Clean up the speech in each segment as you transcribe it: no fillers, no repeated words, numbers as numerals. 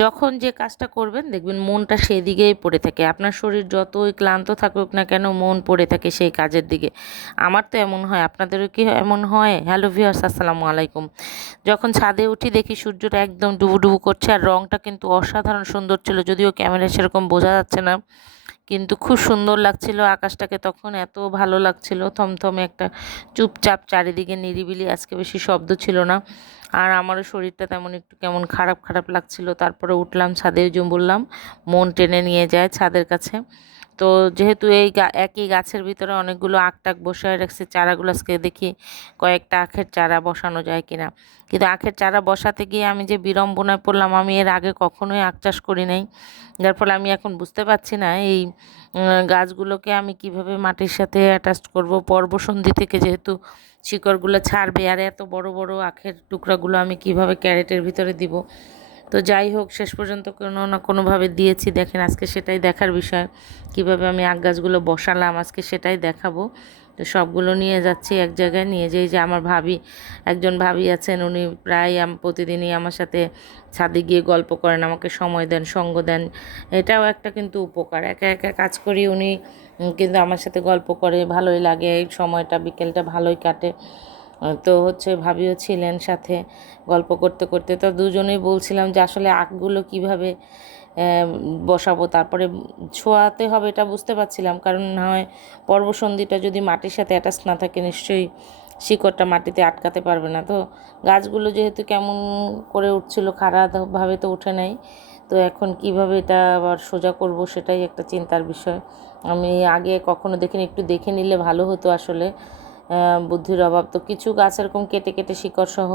যখন যে কাজটা করবেন দেখবেন মনটা সেই দিকেই পড়ে থাকে। আপনার শরীর যতই ক্লান্ত থাকুক না কেন মন পড়ে থাকে সেই কাজের দিকে। আমার তো এমন হয়, আপনাদেরও কি এমন হয়? হ্যালো ভিউয়ার্স, আসসালামু আলাইকুম। যখন ছাদে উঠি দেখি সূর্যটা একদম ডুবুডুবু করছে, আর রংটা কিন্তু অসাধারণ সুন্দর ছিল, যদিও ক্যামেরায় সেরকম বোঝা যাচ্ছে না, কিন্তু খুব সুন্দর লাগছিল আকাশটাকে। তখন এত ভালো লাগছিল, থমথমে একটা চুপচাপ, চারিদিকে নিরিবিলি, আজকে বেশি শব্দ ছিল না। আর আমারও শরীরটা তেমন একটু কেমন খারাপ খারাপ লাগছিল। তারপরে উঠলাম ছাদে, যে বললাম মন টেনে নিয়ে যায় ছাদের কাছে। তো যেহেতু এই একই গাছের ভিতরে অনেকগুলো আখ টাক বসায় রাখছে, চারাগুলো আজকে দেখি কয়েকটা আখের চারা বসানো যায় কিনা। কিন্তু আখের চারা বসাতে গিয়ে আমি যে বিড়ম্বনায় পড়লাম, আমি এর আগে কখনোই আখ চাষ করি নাই, যার ফলে আমি এখন বুঝতে পারছি না এই গাছগুলোকে আমি কিভাবে মাটির সাথে অ্যাটাচ করব। পর্বসন্ধি থেকে যেহেতু শিকড়গুলো ছাড়বে, আর এত বড় বড় আখের টুকরাগুলো আমি কিভাবে ক্যারেটের ভিতরে দিব। তো যাই হোক, শেষ পর্যন্ত কোনো না কোনোভাবে দিয়েছি। দেখেন আজকে সেটাই দেখার বিষয়, কিভাবে আমি আখ গাছগুলো বসালাম আজকে সেটাই দেখাবো। তো সবগুলো নিয়ে যাচ্ছি এক জায়গায়, নিয়ে যেই যে আমার ভাবি, একজন ভাবি আছেন, উনি প্রায় প্রতিদিনই আমার সাথে ছাদে গিয়ে গল্প করেন, আমাকে সময় দেন, সঙ্গ দেন। এটাও একটা কিন্তু উপকার, একা একা কাজ করি, উনি কিন্তু আমার সাথে গল্প করে, ভালোই লাগে, এই সময়টা বিকেলটা ভালোই কাটে। তো হচ্ছে ভাবিও ছিলেন সাথে, গল্প করতে করতে তো দুজনেই বলছিলাম যে আসলে আখগুলো কিভাবে বসাবো, তারপরে ছোঁয়াতে হবে এটা বুঝতে পারছিলাম, কারণ না হয় পর্বসন্ধিটা যদি মাটির সাথে অ্যাটাচ না থাকে নিশ্চয়ই শিকড়টা মাটিতে আটকাতে পারবে না। তো গাছগুলো যেহেতু কেমন করে উঠছিল, খারাপভাবে তো উঠে নাই। তো এখন কিভাবে এটা আবার সোজা করব সেটাই একটা চিন্তার বিষয়। আমি আগে কখনো দেখিনি, একটু দেখে নিলে ভালো হতো আসলে। বুদ্ধির অভাব। তো কিছু গাছ এরকম কেটে কেটে শিকড় সহ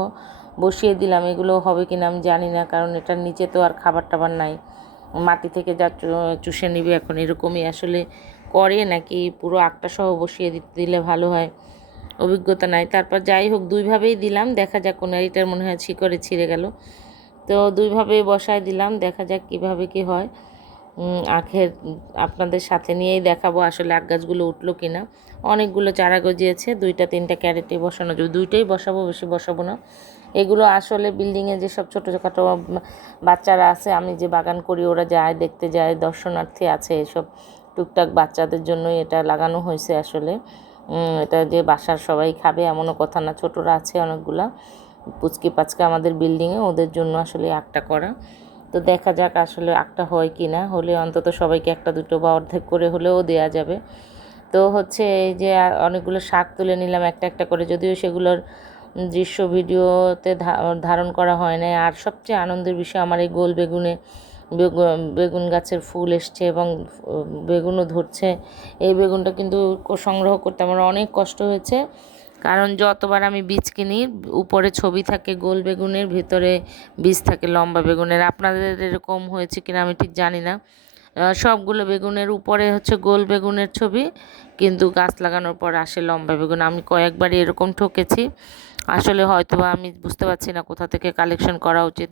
বসিয়ে দিলাম, এগুলো হবে কিনা আমি জানি না, কারণ এটার নিচে তো আর খাবার টাবার নাই, মাটি থেকে যা চুষে নিবে এখন, এরকমই আসলে করে নাকি পুরো আখটা সহ বসিয়ে দিলে ভালো হয়, অভিজ্ঞতা নাই। তারপর যাই হোক দুইভাবেই দিলাম, দেখা যাক। কোনো এটার মনে হয় শিকড়ে ছিঁড়ে গেল, তো দুইভাবেই বসায় দিলাম, দেখা যাক কিভাবে কি হয়। আখের আপনাদের সাথে নিয়েই দেখাবো আসলে আখ গাছগুলো উঠলো কিনা। অনেকগুলো চারা গজিয়েছে, 2-3টা ক্যারেটে বসানো যাবে, দুইটাই বসাবো, বেশি বসাবো না। এগুলো আসলে বিল্ডিংয়ে যেসব ছোটোখাটো বাচ্চারা আছে, আমি যে বাগান করি, ওরা যায়, দেখতে যায়, দর্শনার্থী আছে, এসব টুকটাক বাচ্চাদের জন্যই এটা লাগানো হয়েছে আসলে। এটা যে বাসার সবাই খাবে এমনও কথা না, ছোটরা আছে অনেকগুলা পুচকি পাচকা আমাদের বিল্ডিংয়ে, ওদের জন্য আসলে আখটা করা। তো দেখা যাক আসলে আখটা হয় কি না, হলে অন্তত সবাইকে একটা দুটো বা অর্ধেক করে হলেও দেয়া যাবে। তো হচ্ছে এই যে অনেকগুলো শাক তুলে নিলাম একটা একটা করে, যদিও সেগুলোর দৃশ্য ভিডিওতে ধারণ করা হয় না। আর সবচেয়ে আনন্দের বিষয়, আমার এই গোল বেগুনে বেগুন গাছের ফুল এসছে এবং বেগুনও ধরছে। এই বেগুনটা কিন্তু সংগ্রহ করতে আমার অনেক কষ্ট হয়েছে, কারণ যতবার আমি বীজ কিনি উপরে ছবি থাকে গোল বেগুনের, ভেতরে বীজ থাকে লম্বা বেগুনের। আপনাদের এরকম হয়েছে কিনা আমি ঠিক জানি না। সবগুলো বেগুনের উপরে হচ্ছে গোল বেগুনের ছবি, কিন্তু গাছ লাগানোর পর আসে লম্বা বেগুন। আমি কয়েকবার এরকম ঠকেছি আসলে, হয়তো আমি বুঝতে পারছি না কোথা থেকে কালেকশন করা উচিত।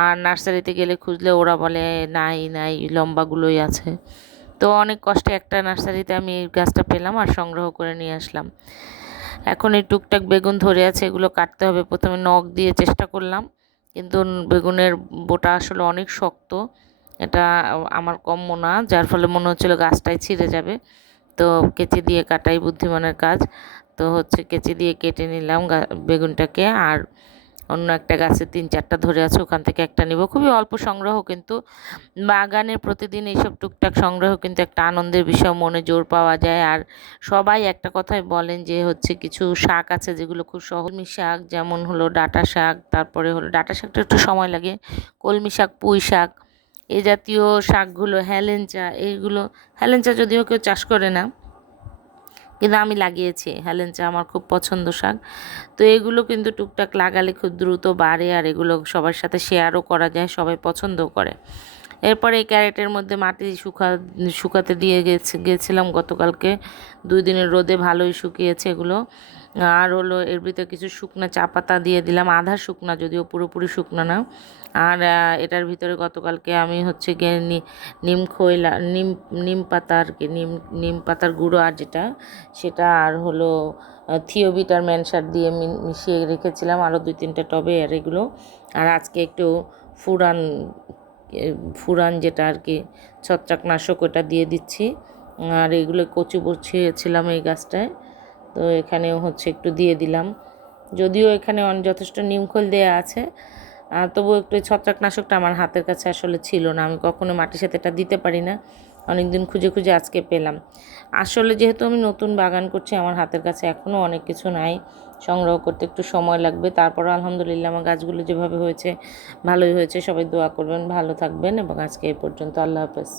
আর নার্সারিতে গেলে খুঁজলে ওরা বলে নাই নাই, লম্বাগুলোই আছে। তো অনেক কষ্টে একটা নার্সারিতে আমি এই গাছটা পেলাম আর সংগ্রহ করে নিয়ে আসলাম। এখন এই টুকটাক বেগুন ধরে আছে, এগুলো কাটতে হবে। প্রথমে নখ দিয়ে চেষ্টা করলাম, কিন্তু বেগুনের বোটা আসলে অনেক শক্ত, এটা আমার কম্য না, যার ফলে মনে হচ্ছিল গাছটাই ছিঁড়ে যাবে। তো কেচি দিয়ে কাটাই বুদ্ধিমানের কাজ। তো হচ্ছে কেচি দিয়ে কেটে নিলাম বেগুনটাকে। আর অন্য একটা গাছে 3-4টা ধরে আছে, ওখান থেকে একটা নিব। খুবই অল্প সংগ্রহ, কিন্তু বাগানে প্রতিদিন এইসব টুকটাক সংগ্রহ কিন্তু একটা আনন্দের বিষয়, মনে জোর পাওয়া যায়। আর সবাই একটা কথাই বলেন যে হচ্ছে কিছু শাক আছে যেগুলো খুব কলমি শাক, যেমন হলো ডাঁটা শাক, তারপরে হলো ডাঁটা শাকটা একটু সময় লাগে, কলমি শাক, পুঁই শাক, এ জাতীয় শাকগুলো, হেলেঞ্চা, এইগুলো, হেলেঞ্চা যদিও কেউ চাষ করে না, কিন্তু আমি লাগিয়েছি হেলেঞ্চা, আমার খুব পছন্দ শাক। তো এগুলো কিন্তু টুকটাক লাগালে খুব দ্রুত বাড়ে, আর এগুলো সবার সাথে শেয়ারও করা যায়, সবাই পছন্দও করে। এরপরে এই ক্যারেটের মধ্যে মাটি শুকাতে দিয়ে গেছিলাম গতকালকে, 2 দিনের রোদে ভালোই শুকিয়েছে এগুলো। আর হলো এর ভিতরে কিছু শুকনা চা পাতা দিয়ে দিলাম, আধা শুকনা, যদিও পুরোপুরি শুকনা না। আর এটার ভিতরে গতকালকে আমি হচ্ছে গিয়ে নিম খৈলা, নিম পাতা আর কি, নিম পাতার গুঁড়ো, আর যেটা সেটা, আর হলো থিওবিট আর ম্যানসার দিয়ে মিশিয়ে রেখেছিলাম আরও 2-3টা টবে, আর এগুলো। আর আজকে একটু ফুরান ফুরান যেটা আর কি ছত্রাকনাশক, ওটা দিয়ে দিচ্ছি। আর এগুলো কচু বসিয়েছিলাম এই গাছটায়, তো এখানেও হচ্ছে একটু দিয়ে দিলাম। যদিও এখানে যথেষ্ট নিমখোল দেওয়া আছে, তবুও একটু ছত্রাকনাশকটা আমার হাতের কাছে আসলে ছিল না, আমি কখনো মাটির সাথে এটা দিতে পারি না। অনেক দিন খুঁজে খুঁজে আজকে পেলাম। আসলে যেহেতু আমি নতুন বাগান করছি, আমার হাতের কাছে এখনও অনেক কিছু নাই, সংগ্রহ করতে একটু সময় লাগবে। তারপরও আলহামদুলিল্লাহ আমার গাছগুলো যেভাবে হয়েছে ভালোই হয়েছে। সবাই দোয়া করবেন, ভালো থাকবেন, এবং আজকে এই পর্যন্ত। আল্লাহ হাফেজ।